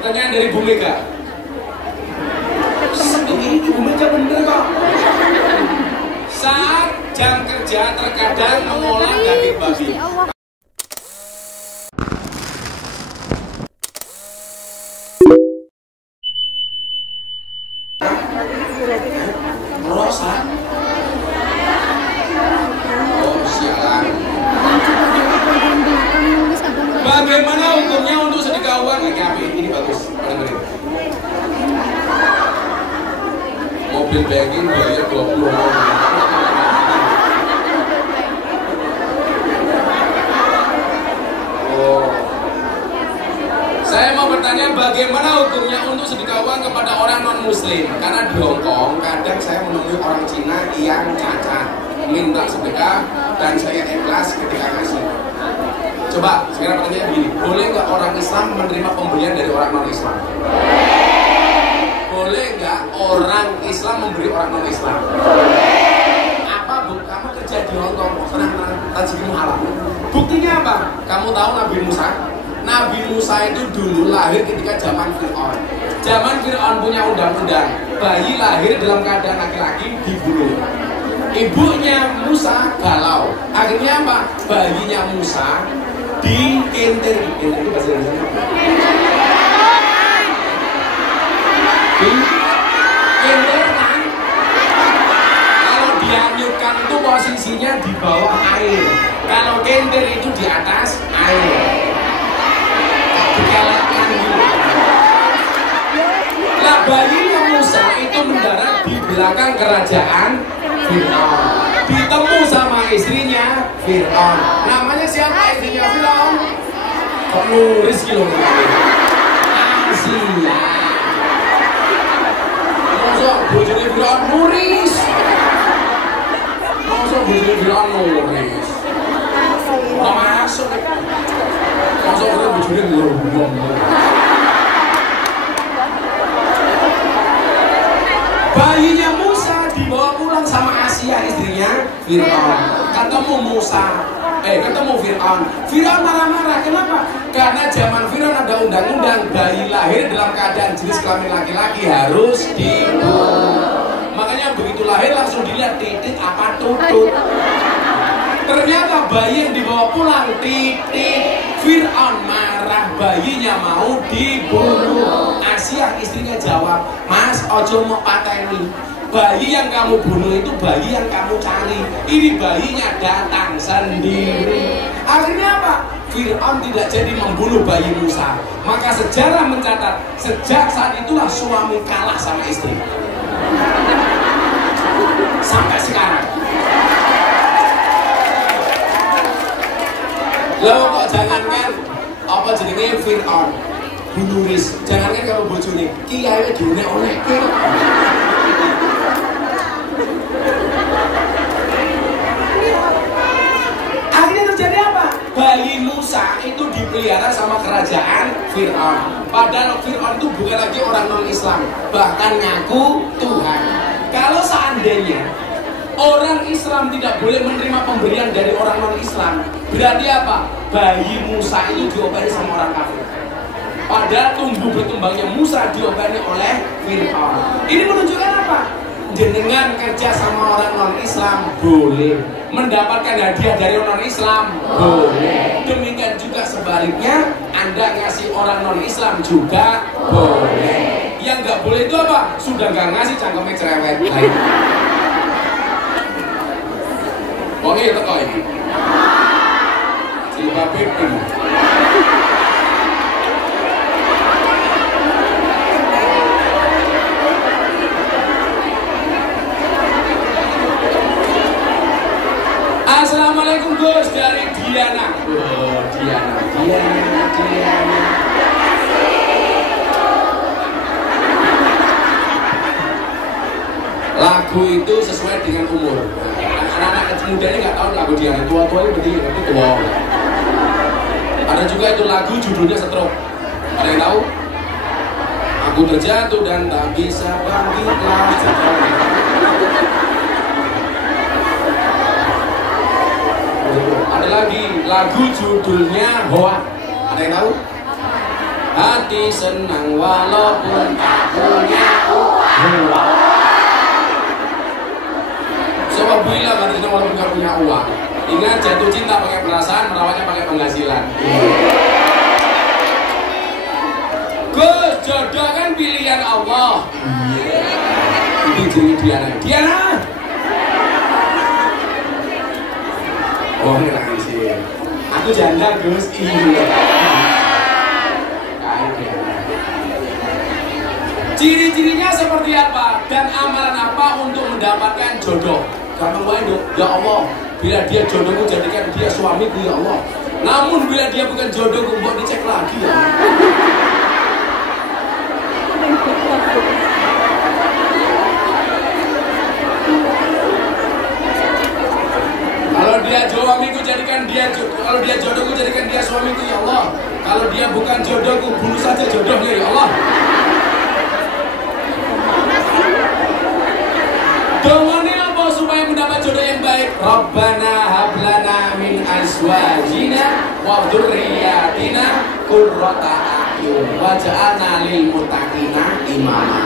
Pertanyaan dari Bu Mega. Ini Bu Mega bener kok. Saat jam kerja terkadang mengolah daging babi. Rosa. Oh, sialan. Bagaimana hukumnya untuk sedekah uang? Ini bagus. Mobil banking bayar 20 orang. Oh. Saya mau bertanya bagaimana hukumnya untuk sedekah uang kepada orang non muslim? Karena di Hongkong kadang saya menemui orang Cina yang cacat minta sedekah dan saya ikhlas ketika ngasih. Coba sekarang pertanyaannya begini, boleh nggak orang Islam menerima pemberian dari orang non Islam? Boleh nggak orang Islam memberi orang non Islam? Apa bu? Kamu kerja di Hongkong pernah rezeki halal? Buktinya apa? Kamu tahu Nabi Musa? Nabi Musa itu dulu lahir ketika zaman Fir'aun. Zaman Fir'aun punya undang-undang, bayi lahir dalam keadaan laki-laki dibunuh. Ibunya Musa galau. Akhirnya apa? Bayinya Musa dikentir. Kentir itu bahasa Indonesia apa? Kentirkan. Kalau dihanyutkan itu posisinya di bawah air. Kalau kentir itu di atas air. Dikelekkan gitu. Nah, bayinya Musa itu mendarat di belakang kerajaan Fir'aun. Ditemu sama istrinya Fir'aun. Namanya siapa istrinya Fir'aun? Kok nulis gitu? Asia. Masa bojone Fir'aun nulis? Masa bojone Fir'aun nulis? Nggak masuk. Masa bojone ngurung. Bayinya Musa dibawa pulang sama Asia istrinya Fir'aun. Ketemu Fir'aun. Fir'aun marah-marah. Kenapa? Karena zaman Fir'aun ada undang-undang bayi lahir dalam keadaan jenis kelamin laki-laki harus dibunuh. Makanya begitu lahir langsung dilihat titik apa tutut. Ternyata bayi yang dibawa pulang titik. Fir'aun marah, bayinya mau dibunuh. Asia istrinya jawab, Mas, ojo mau pateni. Bayi yang kamu bunuh itu bayi yang kamu cari. Ini bayinya datang sendiri. Akhirnya apa? Fir'aun tidak jadi membunuh bayi Musa. Maka sejarah mencatat, sejak saat itulah suami kalah sama istri. Sampai sekarang. Lalu kok jangankan apa jenenge Fir'aun bunuris, jangankan kalau bojone kiai diunek-unek. Akhirnya terjadi apa? Bayi Musa itu dipelihara sama kerajaan Fir'aun. Padahal Fir'aun itu bukan lagi orang non-Islam, bahkan ngaku Tuhan. Kalau seandainya orang Islam tidak boleh menerima pemberian dari orang non-Islam, berarti apa? Bayi Musa itu dioperi sama orang kafir. Padahal tumbuh berkembangnya Musa dioperi oleh Fir'aun. Ini menunjukkan apa? Jenengan kerja sama orang non-Islam boleh, mendapatkan hadiah dari orang non-Islam boleh. Demikian juga sebaliknya, Anda ngasih orang non-Islam juga boleh. Yang nggak boleh itu apa? Sudah nggak ngasih cangkemnya cerewet. Oke, teko ini. Jilbab pink. Assalamualaikum Gus, dari Diana. Oh, Diana. Lagu itu sesuai dengan umur. Anak-anak muda ini nggak tahu lagu Diana. Tua-tua ini berarti ngerti tua. Ada juga itu lagu judulnya Stroke. Ada yang tahu? Aku terjatuh dan tak bisa bangkit lagi. Ada lagi lagu judulnya Hoa. Ada yang tahu? hati senang walaupun tak punya uang. Coba bilang hati senang walaupun tak punya uang. Ingat, jatuh cinta pakai perasaan, merawatnya pakai penghasilan. Gus, jodoh kan pilihan Allah. Itu jadi Diana. Diana. Oh, ngerti sih. Aku janda, Gus. Iya. Ciri-cirinya seperti apa dan amalan apa untuk mendapatkan jodoh? Gampang banget, ya Allah. Bila dia jodohku, jadikan dia suamiku, ya Allah. Namun bila dia bukan jodohku, mbok dicek lagi ya. Kalau dia suamiku, jadikan dia, kalau dia jodohku, jadikan dia suamiku, ya Allah. Kalau dia bukan jodohku, bunuh saja jodohnya, ya Allah. Doanya apa supaya mendapat jodoh yang baik? Rabbana hablana min azwajina wa dzurriyyatina qurrata a'yun waj'alna lil muttaqina imama.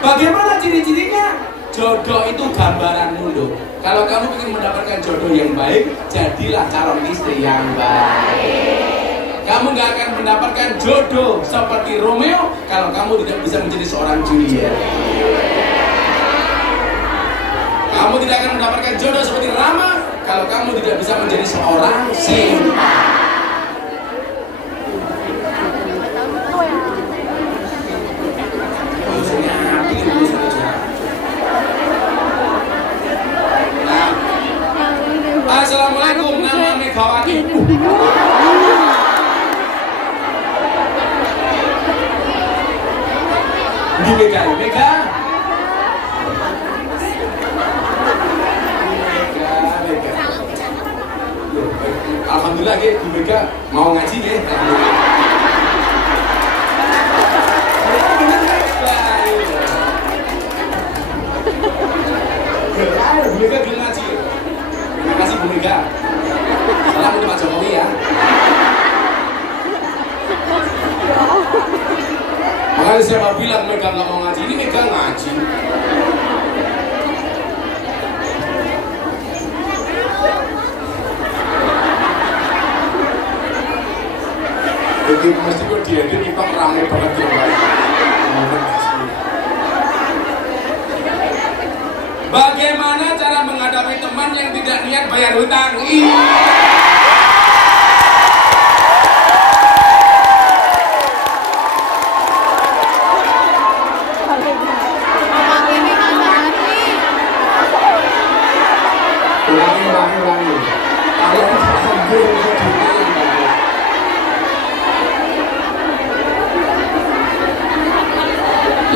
Bagaimana ciri-cirinya? Jodoh itu gambaran mundur. Kalau kamu ingin mendapatkan jodoh yang baik, jadilah calon istri yang baik. Kamu gak akan mendapatkan jodoh seperti Romeo kalau kamu tidak bisa menjadi seorang Juliet. Kamu tidak akan mendapatkan jodoh seperti Rama kalau kamu tidak bisa menjadi seorang Sinta. Assalamualaikum, nama Megawati. Di Mega. Alhamdulillah ya, Bu Mega mau ngaji ya. Bu Mega bilang ngaji. Terima kasih Bu Mega. Salam untuk Pak Jokowi ya. Makanya siapa bilang Mega nggak mau ngaji, ini Mega ngaji. Jadi mesti kok dia ini kok ramai banget ya Pak. Bagaimana cara menghadapi teman yang tidak niat bayar hutang?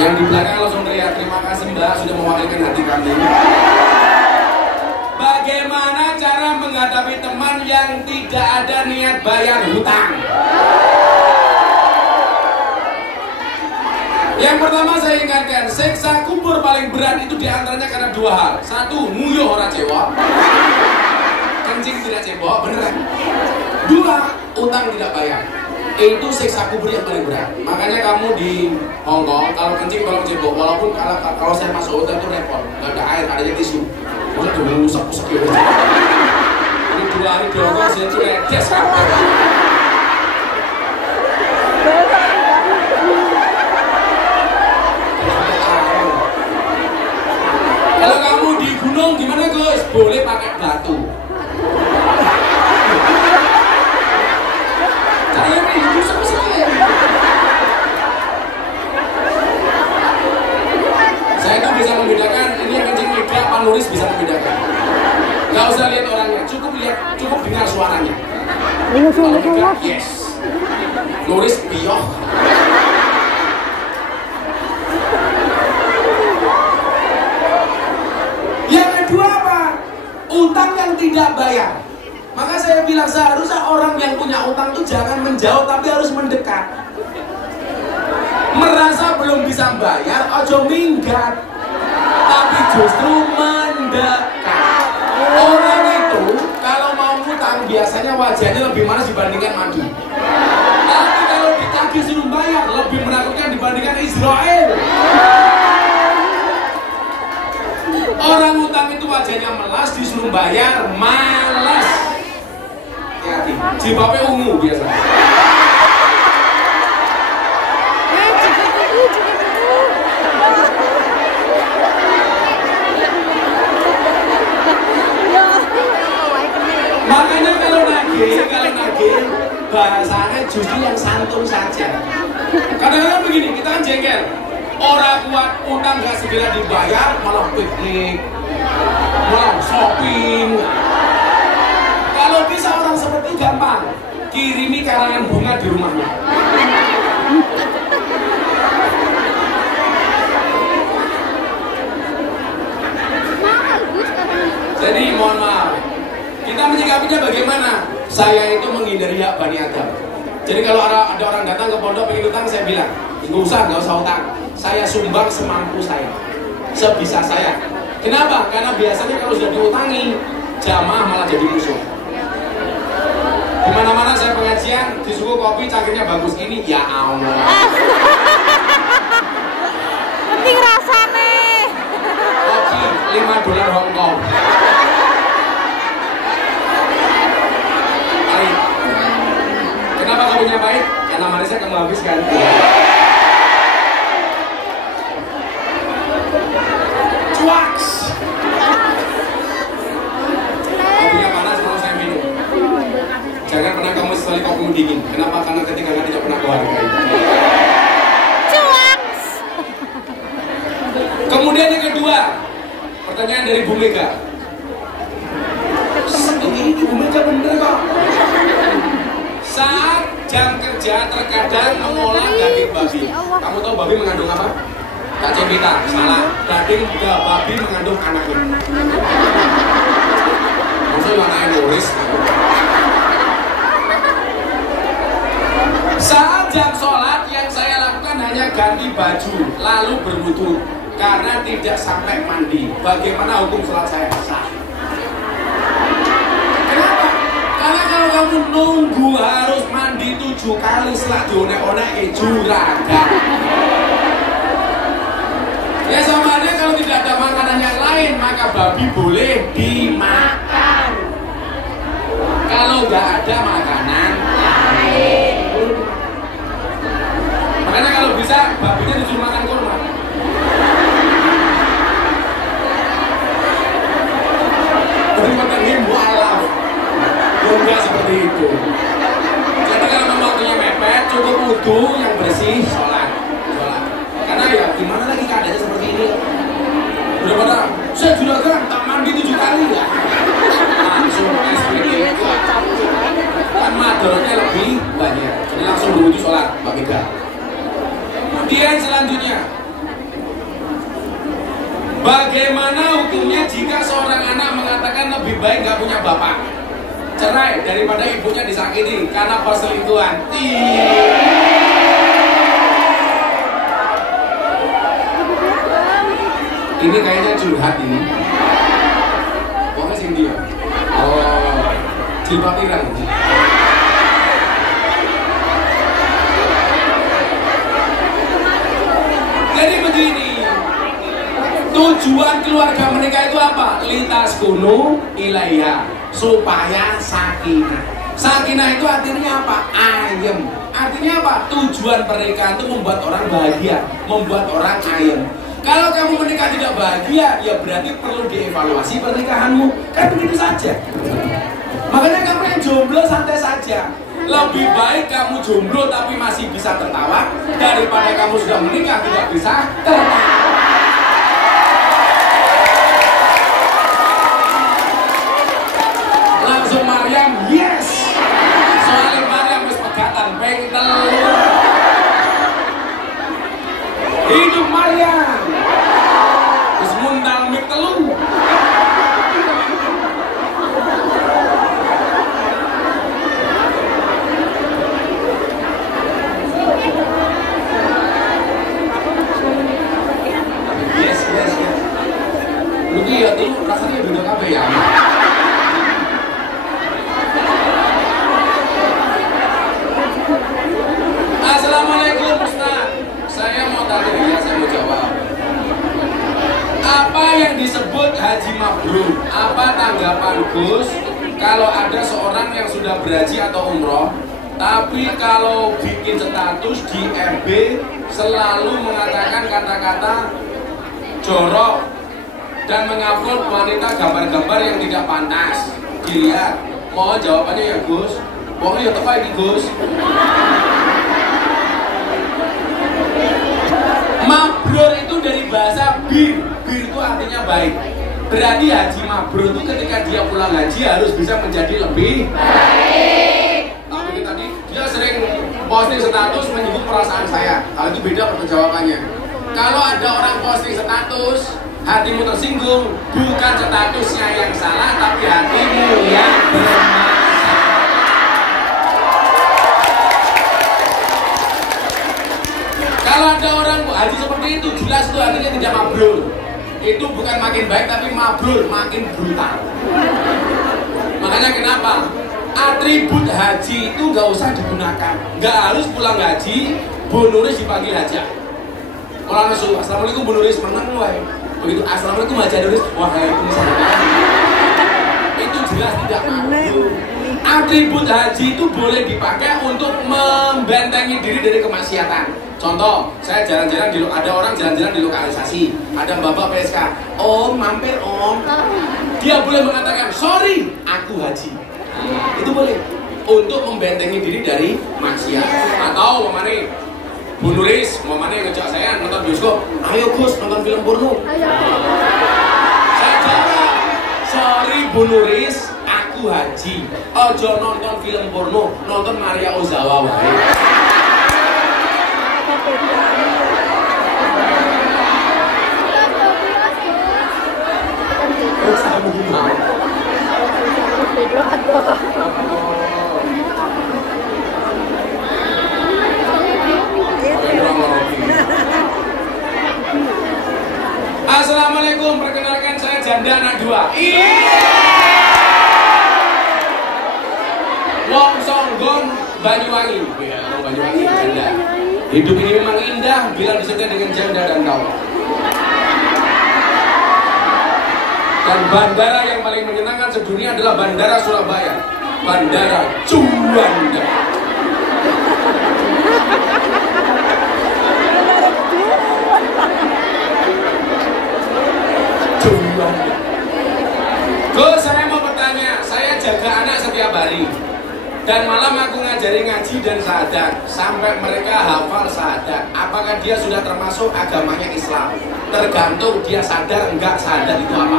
Yang di belakang langsung teriak, terima kasih Mbak sudah mewakilkan hati kami. Bagaimana cara menghadapi teman yang tidak ada niat bayar hutang? Yang pertama saya ingatkan, siksa kubur paling berat itu diantaranya karena dua hal. Satu, nguyuh orang cewek, kencing tidak cebok, beneran. Dua, utang tidak bayar. Itu siksa kubur yang paling berat. Makanya kamu di Hongkong kalau kencing tolong cebok. Walaupun kalau saya masuk hotel itu repot, nggak ada air, adanya tisu. Masa dulu usap-usap ya. Ini 2 hari di Hongkong saya cuedes kabeh. Kalau kamu di gunung gimana Gus? Boleh pakai batu. Saya itu bisa membedakan ini yang kencing Mega, Pak Nuris bisa membedakan. Gak usah lihat orangnya, cukup dengar suaranya. Kalau Mega, yes. Nuris, pioh. Yang kedua apa? Utang yang tidak bayar. Maka saya bilang seharusnya orang yang punya utang itu jangan menjauh tapi harus mendekat. Merasa belum bisa bayar, ojo minggat, tapi justru mendekat. Orang itu kalau mau ngutang biasanya wajahnya lebih manis dibandingkan madu. Tapi kalau ditagih suruh bayar dibandingkan Israel. Orang utang itu wajahnya melas, disuruh bayar malas. Hati-hati, jilbabnya ungu biasa. Makanya kalau nagih bahasanya justru yang santun saja. Kadang-kadang begini, kita kan jengkel. Orang kuat utang gak segera dibayar, malah piknik, malah shopping. Kalau bisa orang seperti gampang, kirimi karangan bunga di rumahnya. Jadi mohon maaf, kita menyikapinya bagaimana? Saya itu menghindari hak Bani Adam. Jadi kalau ada orang datang ke pondok pengen utang, saya bilang, nggak usah utang. Saya sumbang semampu saya, sebisa saya. Kenapa? Karena biasanya kalau sudah diutangi, jamaah malah jadi musuh. Dimana-mana saya pengajian, disuruh kopi cangkirnya bagus ini, ya Allah. Penting rasanya. Kopi $5 Hong Kong. Pahit. Kenapa kopinya pahit? Karena manisnya kamu habiskan. Cuaks. Kopinya panas kalau saya minum. Jangan pernah kamu sesali kopimu dingin. Kenapa? Karena ketinggalan tidak pernah kau hargai. Cuaks. Kemudian yang kedua, pertanyaan dari Bu Mega. Ini Bu Mega bener kok. Saat jam kerja terkadang mengolah daging babi. Kamu tahu babi mengandung apa? Tak cemita, salah. Daging babi mengandung anaknya. Maksudnya anaknya Nuris. Saat jam sholat yang saya lakukan hanya ganti baju lalu berwudu karena tidak sampai mandi. Bagaimana hukum sholat saya? Sah. Kenapa? Karena kalau kamu nunggu harus mandi 7 kali setelah dionek-onek juragan. Ya sama aja kalau tidak ada makanan yang lain maka babi boleh dimakan. Kalau nggak ada makanan lain. Makanya kalau bisa babinya disuruh makan kurma. Berpentingin mualaf. Enggak seperti itu. Jadi kalau memang waktunya mepet cukup wudu yang bersih sholat. Karena ya gimana lagi keadaannya seperti ini. Udah pada saya juragan tak mandi 7 kali ya. Langsung SPG. Kan madorotnya lebih banyak. Jadi langsung berwudu sholat, Mbak Mega. Kemudian selanjutnya, bagaimana hukumnya jika seorang anak mengatakan lebih baik gak punya bapak, cerai daripada ibunya disakiti karena perselingkuhan? Ini kayaknya curhat ini. Pokoknya sing dia. Oh, jilbab pirang. Jadi begini, tujuan keluarga menikah itu apa? Lintas gunung ilaiha, supaya sakinah. Sakinah itu artinya apa? Ayem. Artinya apa? Tujuan pernikahan itu membuat orang bahagia, membuat orang ayem. Kalau kamu menikah tidak bahagia, ya berarti perlu dievaluasi pernikahanmu. Kan begitu saja. Makanya kamu yang jomblo santai saja. Lebih baik kamu jomblo tapi masih bisa tertawa daripada kamu sudah menikah tidak bisa tertawa. Langsung Maryam, yes. Soalnya Maryam wis pegatan peng telur. Hidup Maryam. Wis mundal mik telur. Iya, itu rasanya beda apa ya? Assalamualaikum Ustaz. Saya atribut haji mabrur. Apa tanggapan Gus kalau ada seorang yang sudah berhaji atau umroh, tapi kalau bikin status di FB selalu mengatakan kata-kata jorok dan mengupload wanita gambar-gambar yang tidak pantas dilihat? Mohon jawabannya ya Gus. Pokoknya ya tepat ini Gus. Mabrur itu dari bahasa bir. Bir itu artinya baik. Berarti haji mabrur itu ketika dia pulang haji harus bisa menjadi lebih baik. Tapi tadi dia sering posting status menyebut perasaan saya. Hal itu beda perjawabannya. Kalau ada orang posting status, hatimu tersinggung, bukan statusnya yang salah, tapi hatimu yang bermasalah. Kalau ada orang haji seperti itu, jelas itu artinya tidak mabrur. Itu bukan makin baik, tapi mabrur, makin brutal. Makanya kenapa? Atribut haji itu gak usah digunakan. Gak harus pulang haji, Bu Nuris dipanggil haji. Orang Rasul, assalamualaikum Bu Nuris, menang wae. Begitu assalamualaikum Haji Nuris, waalaikumsalam. Itu jelas tidak mabrur. Atribut haji itu boleh dipakai untuk membentengi diri dari kemaksiatan. Contoh, saya jalan-jalan ada orang jalan-jalan di lokalisasi, ada bapak PSK, Om mampir Om. Dia boleh mengatakan, sorry, aku haji. Itu boleh untuk membentengi diri dari maksiat. Atau mamane Bu Nuris, mamane ngejak saya nonton bioskop, ayo Gus nonton film porno. Saya jawab, sorry Bu Nuris, aku haji. Ojo nonton film porno, nonton Maria Ozawa wae. Assalamualaikum, perkenalkan saya Janda Anak 2. Wong Songgon Banyuwangi. Ya, Banyuwangi janda. Hidup ini memang indah bila disertai dengan janda dan kawan. Dan bandara yang paling menyenangkan sedunia adalah Bandara Surabaya, Bandara Juanda. Juanda. Gus, saya mau bertanya, saya jaga anak setiap hari. Dan malam aku ngajari ngaji dan syahadat sampai mereka hafal syahadat. Apakah dia sudah termasuk agamanya Islam? Tergantung dia sadar enggak syahadat itu apa.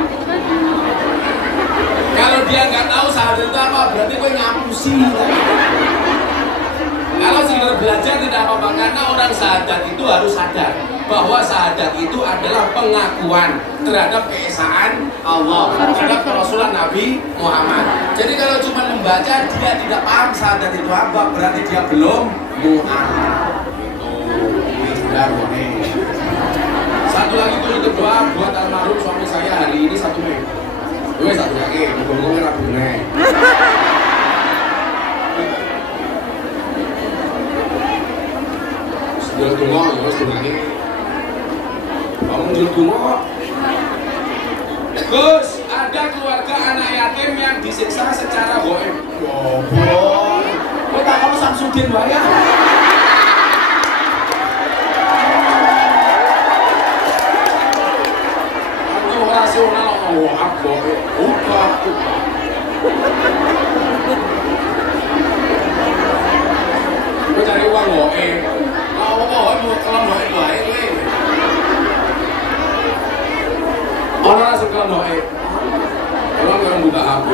Kalau dia nggak tahu syahadat itu apa, berarti gue ngapusi. Kalau sekedar belajar tidak apa-apa, karena orang syahadat itu harus sadar bahwa syahadat itu adalah pengakuan terhadap keesaan Allah, terhadap kerasulan Nabi Muhammad. Jadi kalau cuma membaca dia tidak paham syahadat itu apa, berarti dia belum mu'min. Satu lagi tuh kedua buat almarhum suami saya hari ini 1 Mei. Gue satu lagi, ngomong-ngomong Rabu Mei. Jual tunggu, ya harus lagi. Kamu jual tunggu. Gus, ada keluarga anak yatim yang disiksa secara goib. Goblok. Kok tak kamu Samsudin wae ya? Aku rasional kok aku. Buka. Gue cari uang goib. Kalau mau baik, orang langsung kalau mau orang buka HP.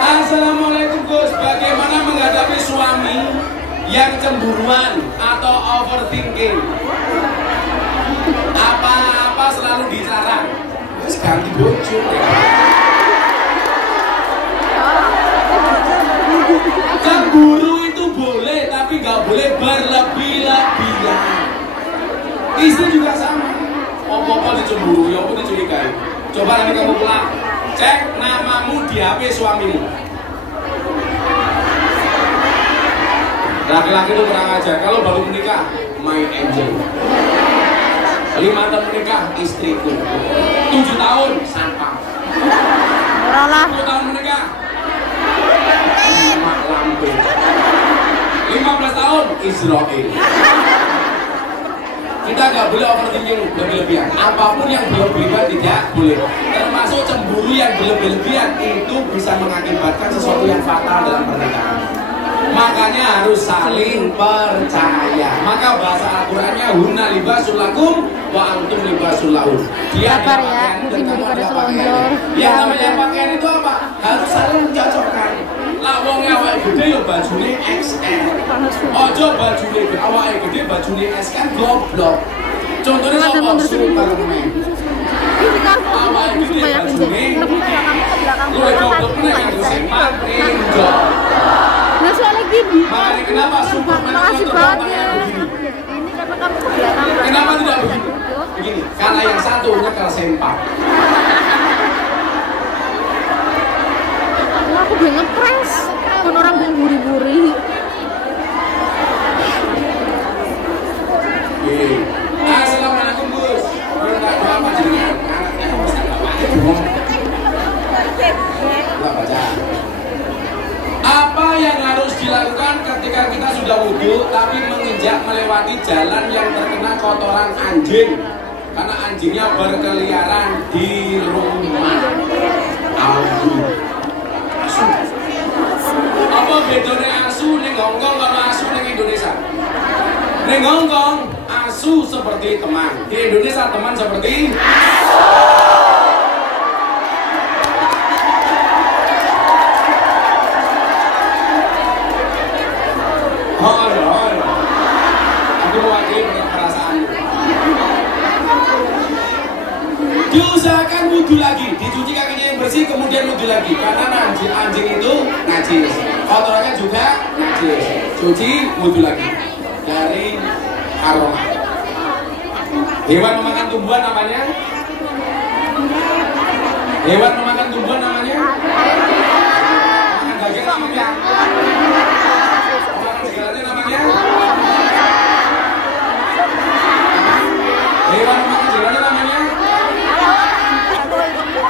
Assalamualaikum Gus, bagaimana menghadapi suami yang cemburuan atau overthinking? Apa-apa selalu dilarang. Terus ganti bojo. Cemburu itu boleh, tapi nggak boleh berlebih-lebihan. Istri juga sama. Apa-apa dicemburu, ya apa dicurigai. Coba nanti kamu pulang, cek namamu di HP suamimu. Laki-laki itu kurang ajar. Kalau baru menikah, my angel. 5 tahun menikah, istriku. 7 tahun, sampah. 10 tahun menikah, mak lambe. 15 tahun, Israel. Kita nggak boleh overthinking berlebihan. Apapun yang berlebihan tidak boleh. Termasuk cemburu yang berlebihan itu bisa mengakibatkan sesuatu yang fatal dalam pernikahan. Makanya harus saling percaya. Maka bahasa Al-Qur'annya hunna libasul lakum wa antum libasul lahum. Dia sabar ya, mungkin daripada selonjor. Yang namanya pakaian itu apa? Harus saling mencocokkan. Lah wong awake gede yo bajune XL. Ojo bajune awake gede bajune S kan goblok. Contohnya sapa Superman. Awake gede bajune. Lu goblok nek sing paling Nah soalnya gini. Makanya kenapa Superman makasih banget ya. Ini karena kamu ke belakang. Kenapa tidak begini? Begini, karena yang satunya kalau sempak. Aku udah ngepres. Kan orang yang buri-buri. Assalamualaikum Gus. Minta doa apa jenengan? Anaknya harus tak baca. Apa yang harus dilakukan ketika kita sudah wudhu tapi menginjak melewati jalan yang terkena kotoran anjing? Karena anjingnya berkeliaran di rumah. Asu. Apa bedanya asu ning Hongkong karo asu ning Indonesia? Ning Hongkong asu seperti teman, di Indonesia teman seperti aku mewakili perasaan. Diusahakan wudhu lagi, dicuci kakinya yang bersih, kemudian wudhu lagi. Karena anjing itu najis, kotorannya juga najis. Cuci, wudhu lagi. Dari aroma. Hewan memakan tumbuhan namanya? Hewan memakan tumbuhan namanya? Makan daging namanya? Makan segalanya namanya? Hewan memakan segalanya namanya?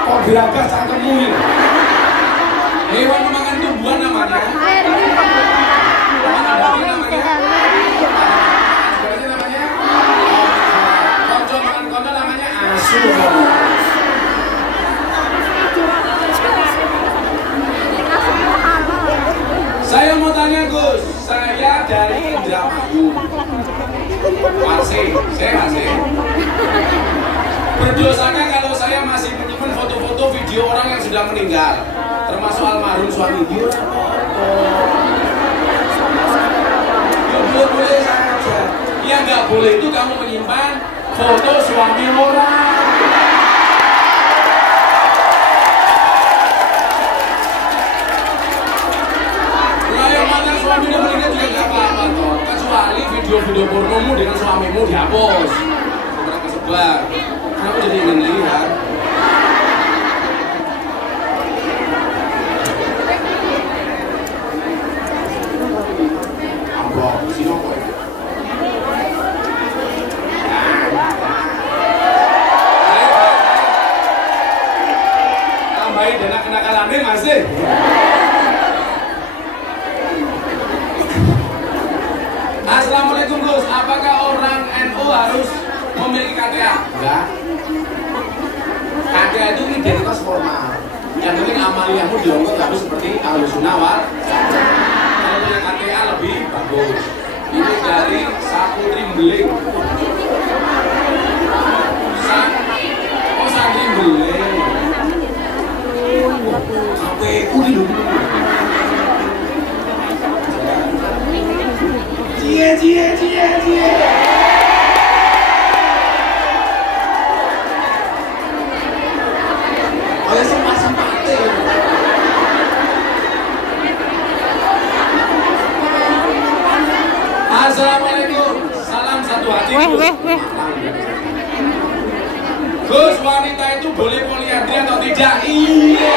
Kok geragas cangkemmu ini? Hewan memakan tumbuhan namanya? Makan daging namanya? Segalanya namanya? Konco makan konco namanya asu. Saya mau tanya Gus, saya dari Indramayu. Masih, saya masih. Berdosakah kalau saya masih menyimpan foto-foto video orang yang sudah meninggal, termasuk almarhum suami dia? Ya boleh-boleh saja. Yang nggak boleh itu kamu menyimpan foto suami orang. Suami udah meninggal juga gak apa-apa toh, kecuali video-video pornomu dengan suamimu dihapus, berapa sebar. Kenapa jadi ingin lihat? Ambok, sini kok. Tambahin dana kenakalannya masih. Assalamualaikum Gus, apakah orang NU harus memiliki KTA? Enggak. KTA itu identitas formal. Yang penting amaliyahmu diongkot harus seperti Ahlussunnah wal Jamaah. Kalau punya KTA lebih bagus. Ini dari Saputri Beling. Santri Beling. KPU dulu. Cie. Oleh sempat-sempatnya. Assalamualaikum. Salam satu hati. Weh. Gus, wanita itu boleh poliandri atau tidak? Iya.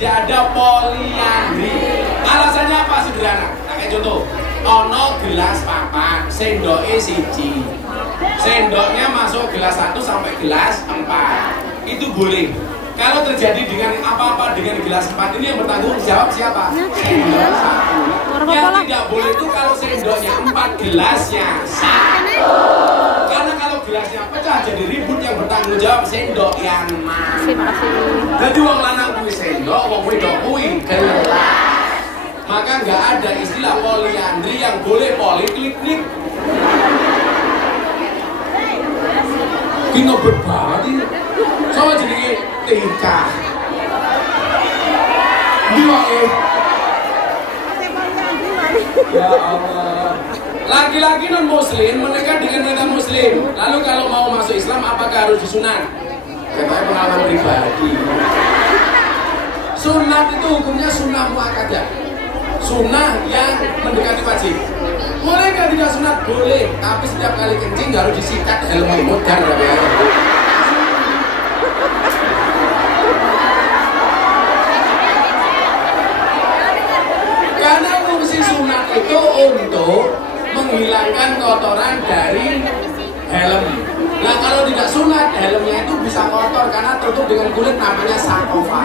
tidak ada poliandri. Alasannya apa? Sederhana. Nah, kayak contoh, ono gelas papat, sendoknya siji. Sendoknya masuk gelas 1 sampai gelas 4. Itu boleh. Kalau terjadi dengan apa-apa dengan gelas 4 ini yang bertanggung jawab siapa? Sendok 1. Yang tidak boleh itu kalau sendoknya 4 gelasnya satu. Karena kalau gelasnya pecah jadi ribut, yang bertanggung jawab sendok yang mana. Jadi wong lanang kuwi sendok, wong wedok kuwi gelas. Maka nggak ada istilah poliandri, yang boleh poliklik. Ki ngebet banget ini. Sama jenenge Tika. Ya Allah. Laki-laki non muslim menikah dengan wanita muslim. Lalu kalau mau masuk Islam apakah harus disunat? Katanya pengalaman pribadi. Sunat itu hukumnya sunnah muakkadah. Sunnah yang mendekati wajib. Boleh nggak tidak sunat? Boleh. Tapi setiap kali kencing harus disikat helmnya modar ya. Karena fungsi sunat itu untuk menghilangkan kotoran dari helm. Nah kalau tidak sunat, helmnya itu bisa kotor karena tertutup dengan kulit, namanya sarkofa.